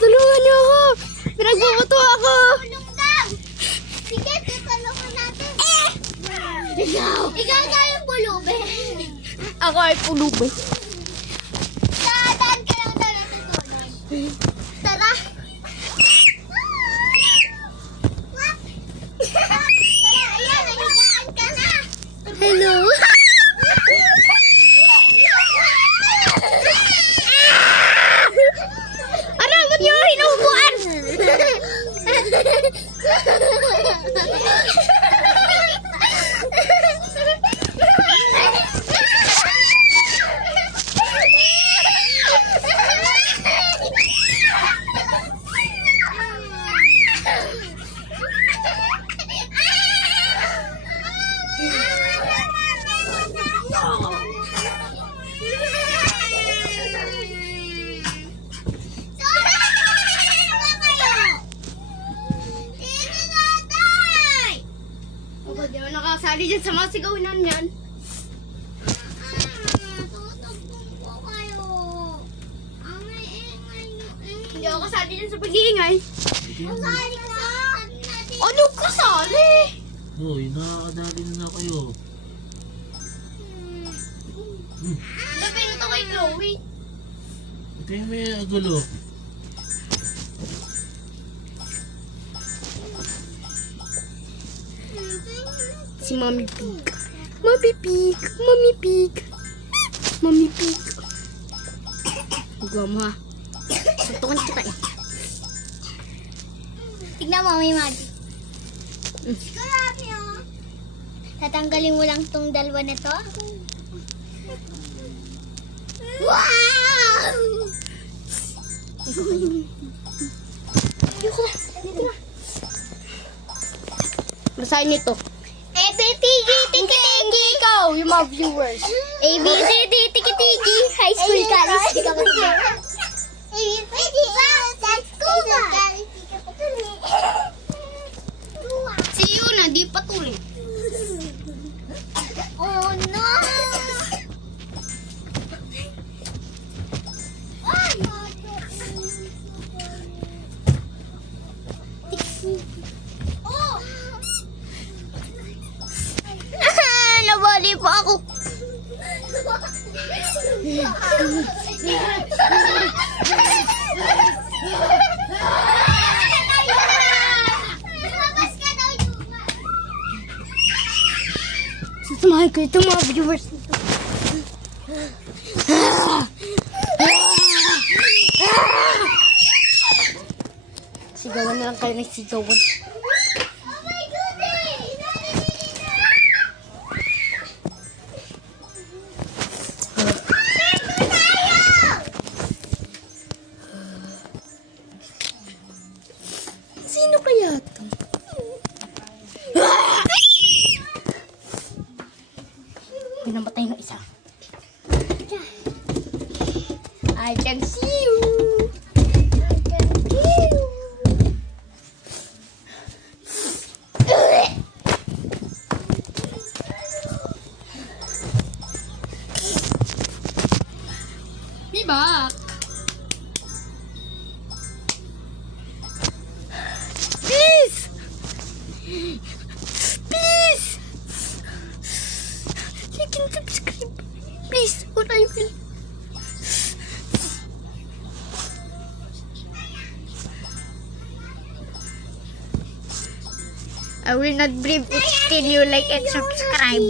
Tulungan niyo ako. Pinagbabato ako. Tulong daw. Sige, tutulungan natin. Ikaw na yung pulube. Ako ay pulube. Dadaan ka lang talaga sa tulong. Tara. Tara, ayan, nahigaan ka na. Hello. Ano, ba't niyo hinubuan? Ako di ako nakasali dyan sa mga sigawinan yan. Tutugtog po kayo. Ang ingay nyo eh. Hindi ako kasali dyan sa pag-iingay. Kasali ka. Ano kasali? Hoy, nakakadali na kayo. Sabi na to kay Chloe. Ito yung may gulo. Si Mommy Pig. Mommy Pig. Mommy Pig. Mommy Pig. Huwag mo ha. Suntukan kita eh. Tignan mo, may magic. Grabe oh. Tatanggalin mo lang tong dalawa na to. Wow! Ayoko na. Dito na. Basahin nito. ABCD, tiki-tiki. Ikaw, yung mga viewers. ABCD, tiki-tiki. High school, college, di ka ba? ABCD, sa school ba? Si Yuna, di patuloy. Oh no! Ay! Oh! Nabali pa ako. Lumabas ka daw, Yuma. Sasamahin ko itong mga viewers nito. Sigawan na lang kayo ng sigawan. Oh my goodness! Sino kaya ito? Pinamatay ng isa. I can see you. Be back. Please. Please. Like and subscribe. Please, or I will. I will not breathe it till you like and subscribe.